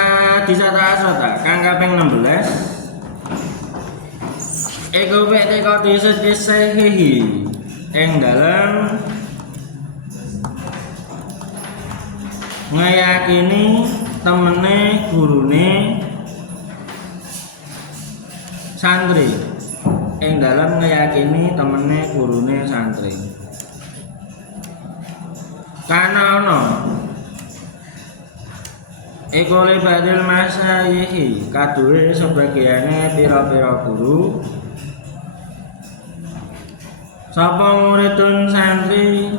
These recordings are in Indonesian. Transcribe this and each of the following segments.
sadisata asrata kang kaping 16 iku wek teka disit kisehi ing dalem ngeyakini temene gurune santri ing dalem ngeyakini temene gurune santri kana ana iku libadil masyayihi kaduwe sebagiane pira-pira guru sapa muridun santri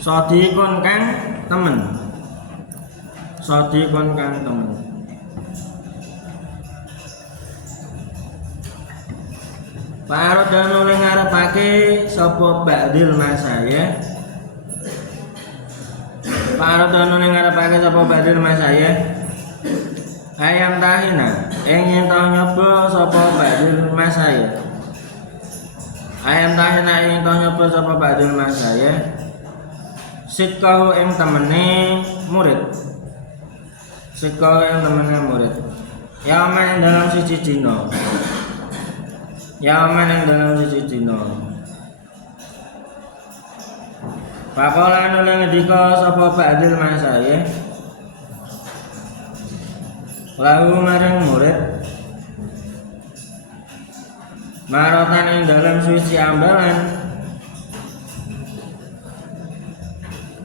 sodikon kang temen sodikon kang temen para dano ning ngarepake sapa ba'dil masaya para dano ning ngarepake sapa ba'dil masaya ayam tahina ing ento nyoba sapa ba'dil masaya ayam tahina ing ento nyoba sapa ba'dil masaya sitkahu ing temene murid sitkahu ing temene murid ya men dalam siji dina ya men dalam siji dina pakola nuli ngendika sapa ba'dil masaya lalu marang murid marotan ing dalam suci ambalan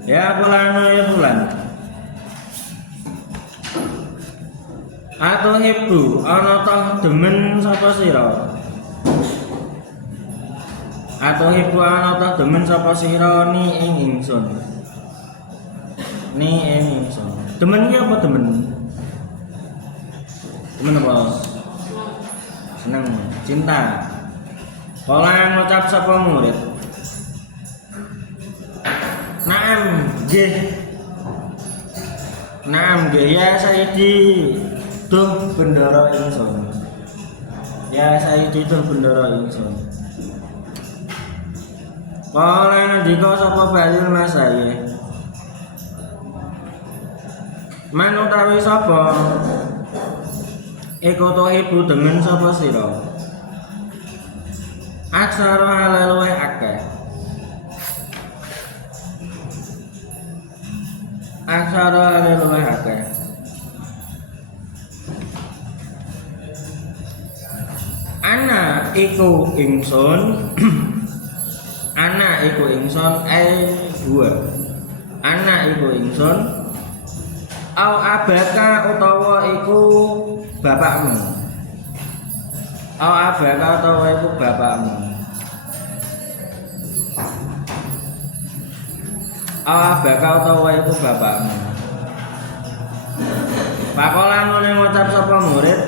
ya bulan atau hibbu ana toh demen sapa sira atau hibbu ana toh demen sapa sira ni ing ingsun demen iki apa demen apa seneng cinta kala ngucap sapa murid Naam nggih ya Sayyidi duh bendara ingsun. Ya Sayyidi duh bendara ingsun. Kala ngendika sapa ba'dil masaya. Man utawi sapa iku to ibu demen sapa sira. Aksara halaluwe akeh. Aksara halaluwe akeh. Ana iku ingsun ana iku ingsun dua ana iku ingsun au abaka utawa iku bapakmu au abaka utawa iku bapakmu au abaka utawa iku bapakmu pakola nuli ngucap sapa murid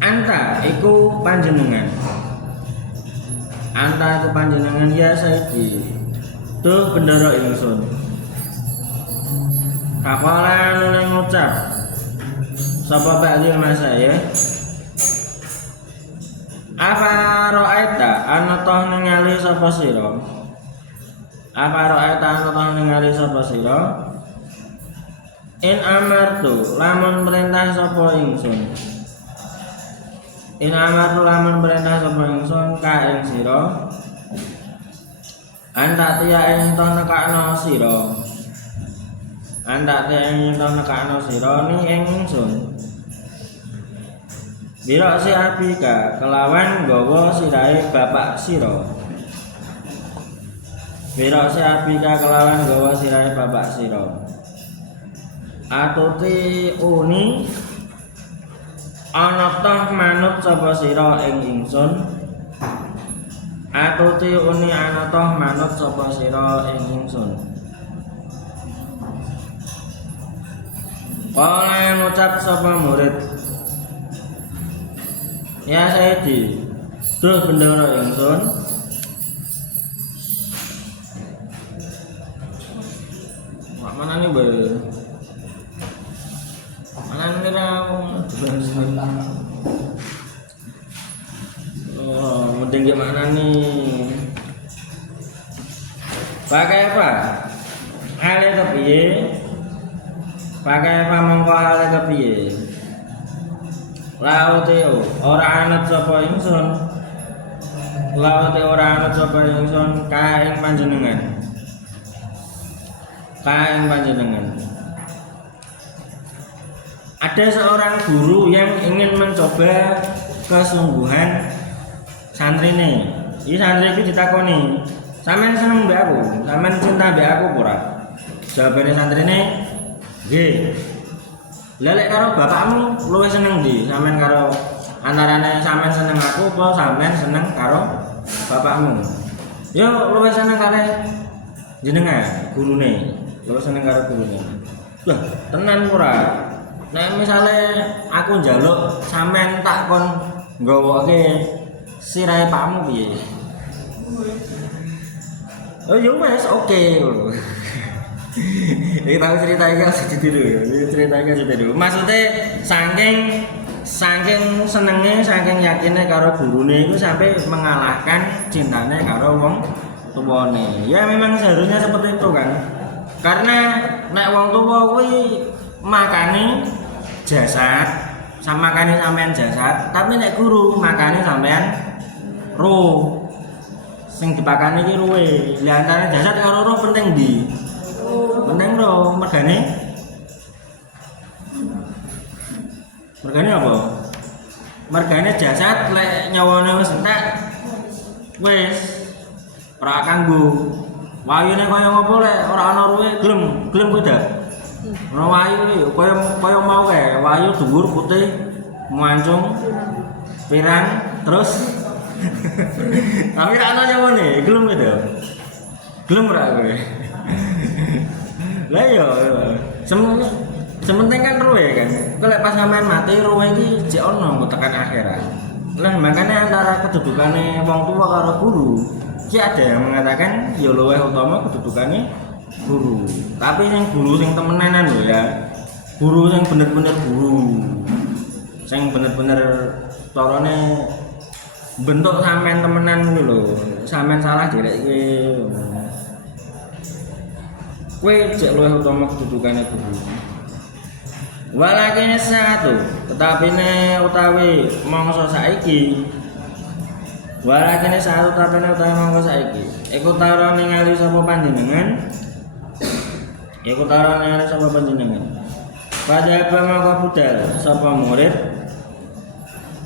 anta iku panjenengan anta iku panjenengan ya Sayyidi duh bendara ingsun pakola nuli ngucap sapa ba'dil masaya apa ra'aita ana toh ningali sapa sira apa ra'aita ana toh ningali sapa sira in amartu lamun perintah sapa ingsun in amartu lamun perintah sapa ingsun ka ing sira anta tiya ing to nekakno sira anta tiya ing to nekakno sira ni ing ingsun bira si abika kelawan gawa sirahe bapak sira bira si abika kelawan gawa sirahe bapak sira atuti uni ana toh manut sapa sira ing ingsun atuti uni ana toh manut sapa sira ing ingsun kala ngucap sapa murid ya Sayyidi duh bendara ingsun mana nih bae mana nih oh mending gimana nih pakai apa hal itu kepiye? Pakai fa mongko hale kepiye? Laute ora anut sapa ingsun. Laute ora anut sapa ingsun ka ing panjenengan. Ada seorang guru yang ingin mencoba kesungguhan santrine. Iki santri iki ditakoni, "Sampeyan seneng mbek aku? Sampeyan cinta mbek aku ora?" Jawabane santrine, "Nggih." Lah lek karo bapakmu luwih seneng ndi? Sampeyan karo antarane sampeyan seneng aku apa sampeyan seneng karo bapakmu? Yo luwih seneng karo jenengan gurune. Luwih seneng karo gurune. Lah, tenan ora? Nek misale aku njaluk sampeyan tak kon nggawoke sirahe pakmu piye? Oh yo wes oke. Iki tak cerita iki aja ditiru. Iki cerita iki aja ditiru. Maksudnya saking senenge, saking yakine karo gurune iku sampai mengalahkan cintane karo wong tuwane. Ya memang seharusnya seperti itu kan. Karena nek wong tuwa kuwi makane jasad, sama makane sampean jasad, tapi nek guru makane sampean roh. Sing dipakani iki ruwe. Lah antara jasad karo roh penting ndi? Penting roh, mergane apa? Mergane jasad lek nyawane wis entek wis ora kanggo. Wayune kaya ngopo lek ora ana ruwe gelem kuwi dak. Ora wayu kaya mau kae, wayu dhuwur putih muancung pirang terus tapi ra ana nyawane, gelem kuwi dak. Gelem ora kowe. Lah yo sementing kan ruwe kan. Kalau pas sampean mati ruwe iki jek ono tekan akhirat. Lah makanya antara kedudukane wong tua karo guru, ki ada yang mengatakan ya luwih utama kedudukane guru. Tapi yang guru sing temenanan lho ya. Guru sing bener-bener guru. Sing bener-bener carane bentuk sampean temenan kuwi lho. Sampean salah direkke. Kowe jek luwih utama kedudukane guru. Walakin satu, tetapi ne utawi mangsa saiki. Walakin satu tetapi ne utawi mangsa saiki. Iku tara ningali sapa panjenengan? Iku tara ningali sapa panjenengan? Pada mangka budal sapa murid?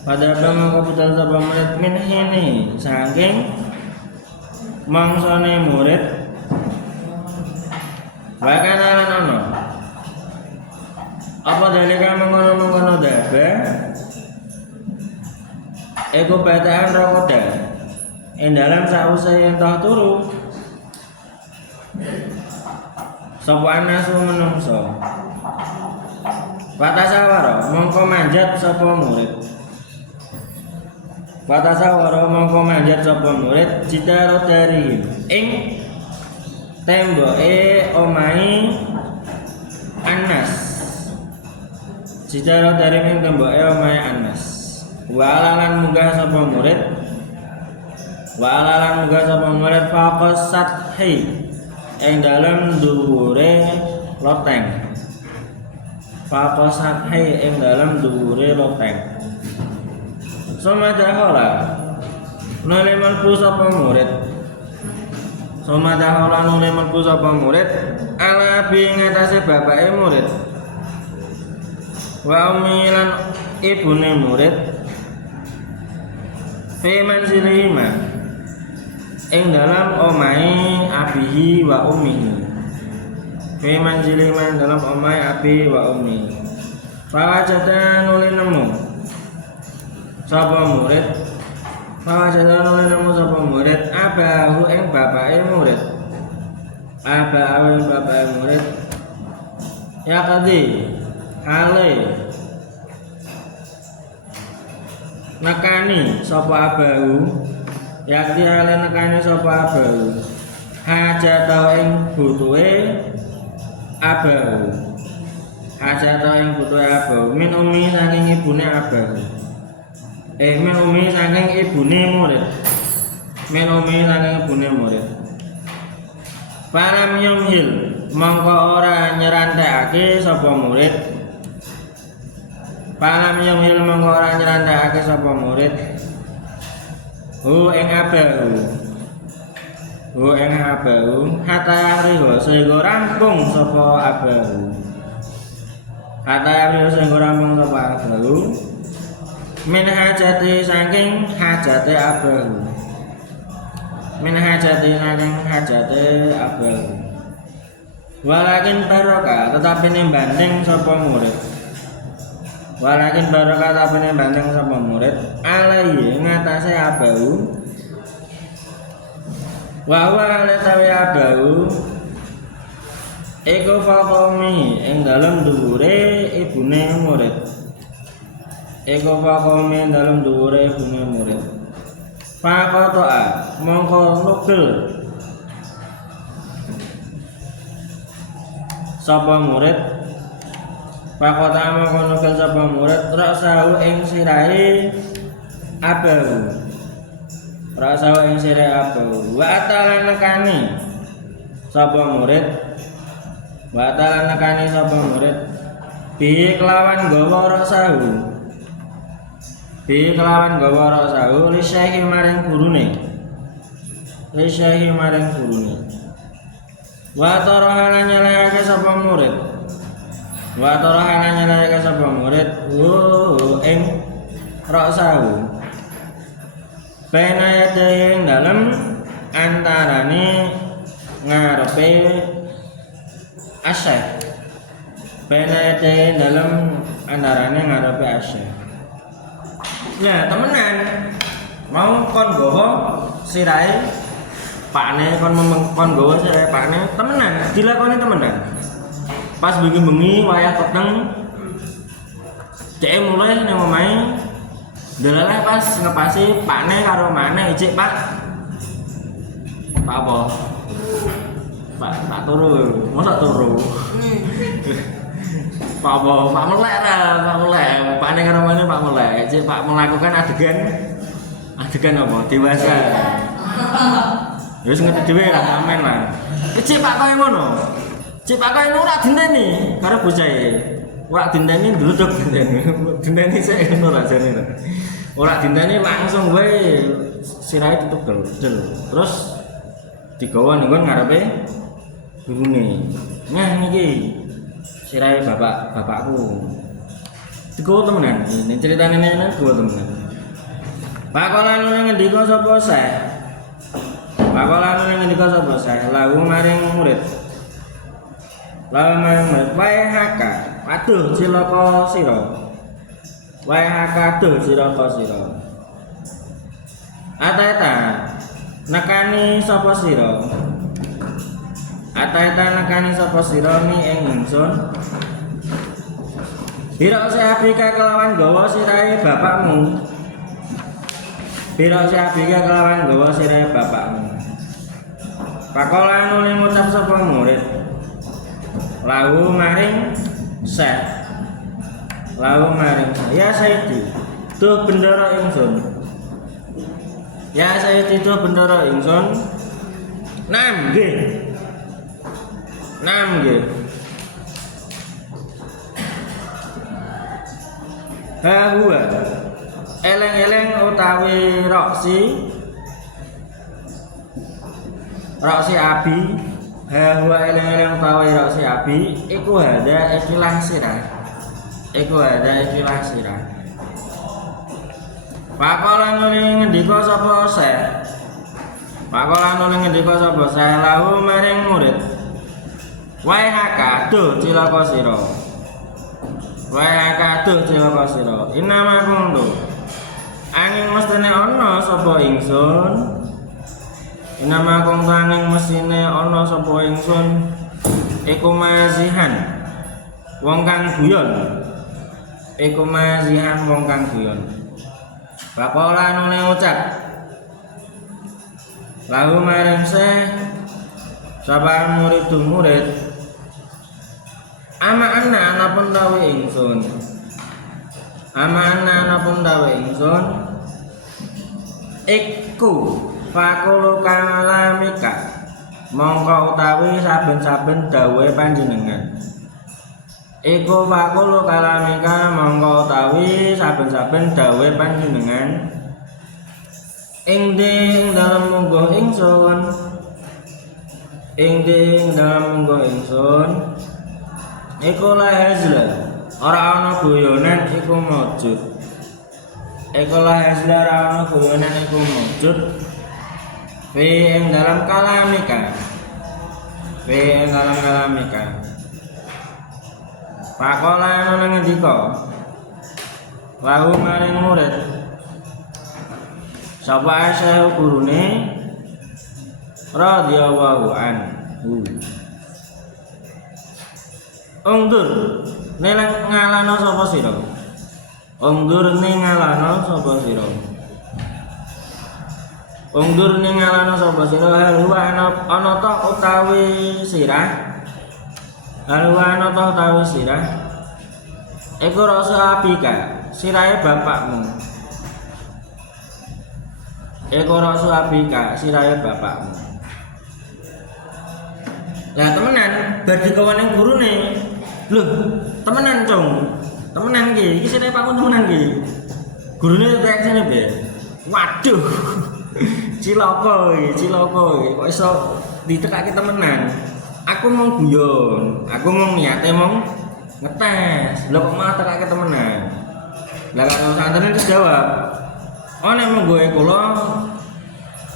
Pada mangka budal sapa murid min hini saking mangsane murid. Bahkan ana apa dalika mengono-mengono daba eko bataan rokoda ing dalam sause yen toh turu sapa anasu menungso patasawara mongko manjat sapa murid jidaro dari ing temboke omahe Anas. Jidaro dari ing temboke omahe Anas. Wa alalan munggah sapa murid faqasat hi ing dalem dhuwure loteng. Somadahola nule melbu sapa murid ala bi ngatasé bapake murid wa ummi lan ibune murid fi manzilihima ing dalam omahe abihi wa ummihi dalam omahe abi wa ummi fawajada nuli nemu sapa murid abahu ing bapake murid ya kadi hale nekani sapa abahu hajatau ing butuhe abahu min umi saking ibune abahu min umi saking ibune murid palam yumhil mongko ora nyerantekake sapa murid. Falam yumhil mongko ora nyerantekake sapa murid. Ing abahu hatta riho sehingga rampung sapa abahu. Hatta riho sehingga rampung sapa abahu. Min hajati saking hajate abahu. Min hajati saking hajate abahu. Walakin barokah tetapi nimbanding sapa murid. Walakin barokah tetapi nimbanding sapa murid. Alaihi ngatasé abahu. Wa huwa letawi abahu iku faqomi ing dalem dhuwure ibune murid. Iku faqomi ing dalem dhuwure ibune murid. Faqata mongko nugel sapa murid. Faqata mongko nugel sapa murid rasahu ing sirahe abahu. Rasahu ing sirahe abahu. Wa atala nekani sapa murid. Wa atala nekani sapa murid. Bi kelawan gawa rasahu. Bi kelawan gawa rasahu li syekhi maring gurune. Li syekhi maring gurune. Wa tarahala nyalahake sapa murid. Wa tarahala nyalahake sapa murid. Ing rasahu. Bena yadahin dalam antarane ngarepe asyik. Bena yadahin dalam antarane ngarepe asyik. Ya temenan mau kon gowo sirahe pakne kon gowo sirahe pakne temenan dilakoni temenan. Pas bengi-bengi wayah peteng dhek mulai nang omahe delalah pas ngepasi pakne karo mana ijik pak apa pak turu masa turu pak melek pakne karo mana pak melek ijik pak melakukan adegan apa dewasa wis ngerti dhewe lah amen lah ijik pak koyo ngono ijik pak koyo ora dinteni karo bocahe. Wah dinteni nduduk dinteni sik ngono ra jane. Ora dinteni langsung wae sirahe ditugel. Terus digawa ning ngarepe gurune. Nah niki sirahe bapakku. Digawa temenan. Ini ceritane ngene digawa temenan. Pakolan ngendika sapa sae? Pakolan ngendika sapa sae? Lagu maring murid. Lama wae haka aduh cilaka sira wae haka aduh cilaka sira atata nekani sapa sira mi ing ingsun bira sehabika kelawan gawa sirahe bapakmu pakola nuli ngucap sapa murid lahu maring ya Sayyidi duh bendara ingsun nam nggih huwa eleng-eleng utawi roksi abi huwa eleng-eleng utawi roksi abi iku hada ikilah sirah Pakola nuli ngendika sapa Syekh lahu maring murid wae haka duh cilaka sira inama kuntu angin mestine ana sapa ingsun iku mazihan wong kang guyon Pakola nuli ucap lahu maring Syekh sapa murid ama ana pun dawe ingsun iku fakulu kalamika mongko utawi saben-saben dawuhe panjenengan. Iku fakulu kalamika mongko utawi saben-saben dawuhe panjenengan. Ing dalem munggo ingsun. Ing dalem munggo ingsun. Iku la hazla. Ora ana guyonan iku mujud. Iku la hazla ora ana guyonan iku mujud. Ing dalam kalamika. Ing dalam kalamika. Pakola ana ngendika. Lahu maring murid. Sapa Syekh gurune radhiyallahu anhu. Ungdur neleng ngalano sapa sira? Ungdur ning ngalano sapa sira? Ungdur ning ngalano sapa sira? Haluwa ana ta utawi sirah? Haluwa ana ta utawi sirah? Iku rasa abika, sirahe bapakmu. Eko rasu abika sirahe bapakmu. Lah temenan bagi kawan yang gurune. Loh, temenan cung. Temenan iki sirahe bapakmu temenan iki. Gurune reaksine piye? Waduh. Cilaka iki. Kok iso ditekake temenan. Aku mau guyon, aku mau niate mau ngetes. Lho kok malah tekake temenan. Lah karo santri wis jawab. Oh nek monggo kula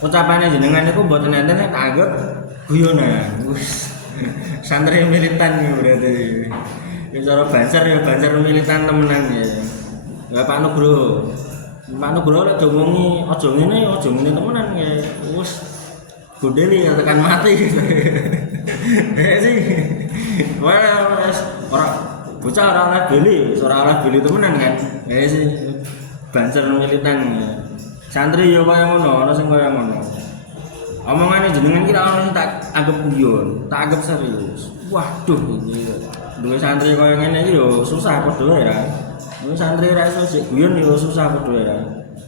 ucapane jenengan niku mboten enten tak anggap guyonan. Wis santri militan iki berarti. Ya cara banser militan temenan ya. Ya Pak Nugroho. Pak Nugroho lek ngomongi aja ngene temenan ya. Wis godeli tekan mati. Ya sih. Ora bocah ora oleh beli temenan kan. Ya sih. Banser militan santri yo kaya ngono, ana sing kaya ngono. Omongane jenengan ki ora ono tak anggap guyon, tak anggap serius. Waduh iki. Duwe santri kaya ngene iki yo susah padha wae ra. Duwe santri ra iso sik guyon yo susah padha wae ra.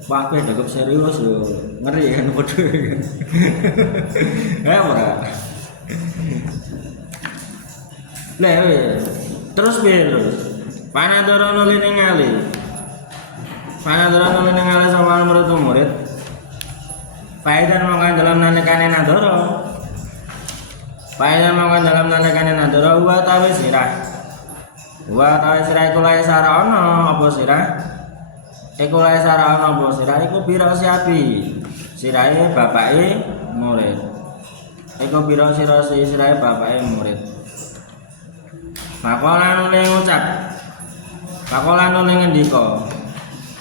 Wae anggap serius yo ngeri kan padha wae. Ya ora. Lah terus piye terus? Panadara nuli ningali. Panadara nuli ningali sama murid. Faedah mongko dalam nalikane nadara. Faedah mongko dalam nalikane nadara wa tawi sirah. Wa tawi sirah iku lae sarana apa sirah? Iku lae sarana apa sirah iku pira siapi. Sirahe bapake murid. Iku pira sirahe bapake murid. Pakola nuli ngucap. Pakola nuli ngendika.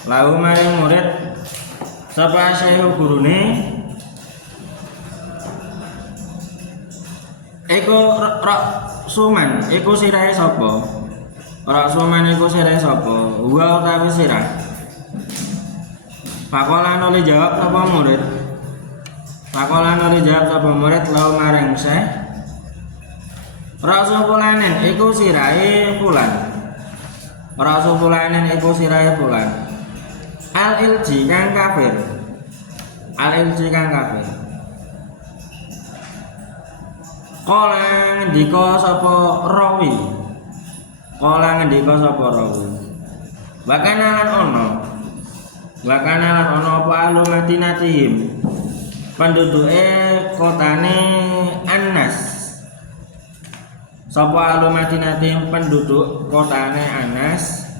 Lahu maring murid sapa Syekh gurune Eko Raksuman iku sirahe sapa? Raksuman iku sirahe sapa? Wa utawi sirah. Pakola nuli jawab sapa murid? Pakola nuli jawab sapa murid lahu maring Syekh Raksulanen iku sirahe fulan. Raksulanen iku sirahe fulan. Al-ilji kang kafir. Al-ilji kang kafir. Kala ngendika sapa rawi. Kala ngendika sapa rawi. Wakana lan ana apa ahlu madinatihim. Penduduke kotane Anas. Sapa ahlu madinatihim penduduk kotane Anas.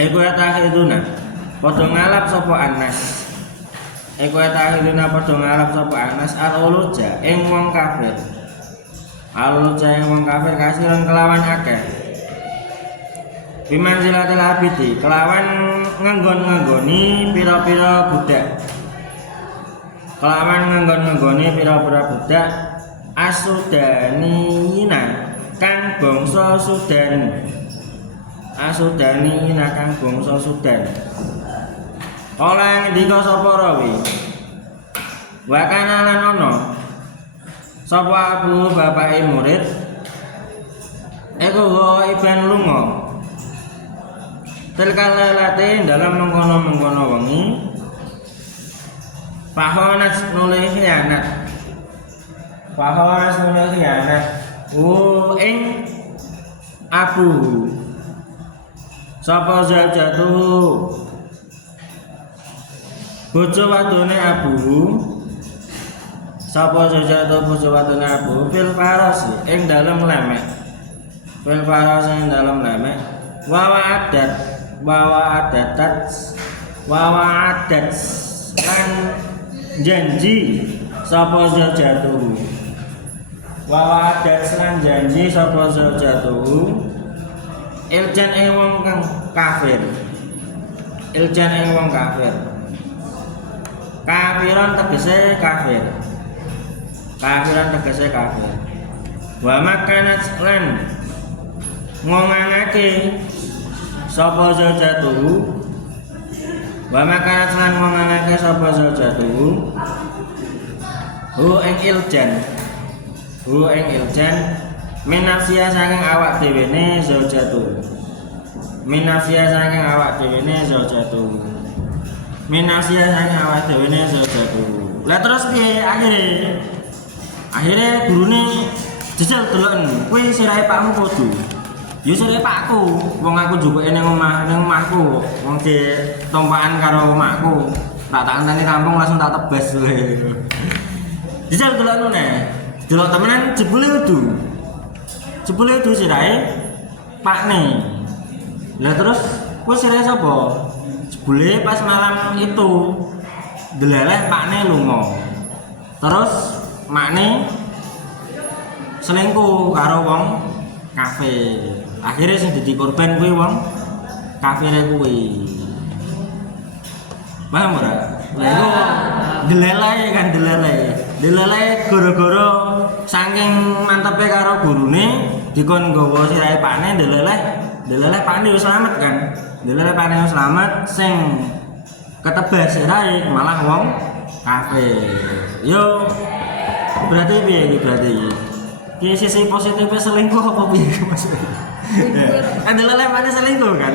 Iku tahiduna. Padha ngalap sapa Anas. Iku tahiduna padha ngalap sapa Anas al-uluja ing wong kafir. Al-uluja ing wong kafir kasiran kelawan akeh. Bimanzilatil abidi kelawan nganggon-nganggoni pira-pira budak. Kelawan nganggon-nganggoni pira-pira budak As-Sudanina kang bangsa Sudan. As-Sudanina kang bangsa Sudan. Kala ngendika sapa rawi. Wa kana lan ana sapa Abu bapake murid. Eko iban lunga. Telkalate dalam mengkono-mengkono wengi. Fahonas nuli khianat. Fahawa asmul khianah ing abu sapa zaujatu bojo wadone abu sapa zaujatu bojo wadone abu fil faras ing dalem lemek fil faras ing dalem lemek wawa adat lan janji sapa zaujatu wa adat lan janji sapa zaujatu iljan ing wong kang kafir iljan ing wong kafir kafiran tegese kafir kafiran tegese kafir wa makanat lan ngomongake sapa zaujatu wa makanat lan ngomongake sapa zaujatu ing iljan minafsia saking awak dhewene zaujatu minafsia saking awak dhewene zaujatu minafsia saking awak dhewene zaujatu lah terus piye akhire gurune jajal deloken kuwi sirahe pakmu kudu ya sirahe pakku wong aku jupuke ning omahku wong ditompakan karo omahku tak anteni kampung langsung tak tebas jajal deloken neh delok temenan jebule udu sirahe pakne. Lah terus kuwi sirahe sapa? Jebule pas malam itu deleleh pakne lunga. Terus makne selingkuh karo wong kafir. Akhire sing dadi korban kuwi wong kafire kuwi. Paham ora? Lah iku deleleh gara-gara saking mantepe karo gurune dikon nggawa sirahe pakne deleleh pakne wis slamet kan. Deleleh pakne wis slamet sing ketebas sirahe malah wong kafir. Yo berarti piye iki berarti? Ki sisi positifnya selingkuh apa piye maksudnya? Deleleh pakne selingkuh kan.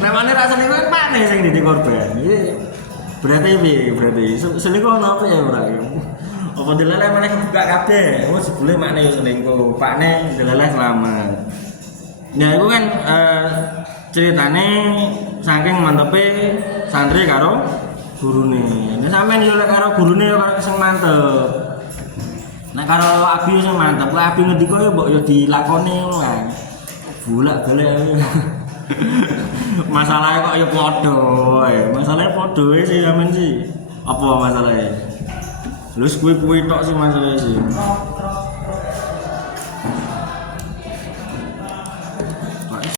Lah pakne ra selingkuh pakne sing dadi korban. Berarti piye berarti? Selingkuh ono apa ya ora? Apa deleleh meneh buka kabeh. Oh jebule makne yo selingkuh. Pakne deleleh selamat. Nah iku kan ceritane saking mantepe santri karo gurune. Nek sampean yo lek karo gurune yo karo sing mantep. Nek karo abi sing mantep, lek abi ngendika yo mbok yo dilakoni ngono kan. Bolak-balik. Masalahnya kok yo padha wae. Masalahnya padha wae sih sampean sih. Apa masalahnya? Lus kuwi tok sih masalahnya sih.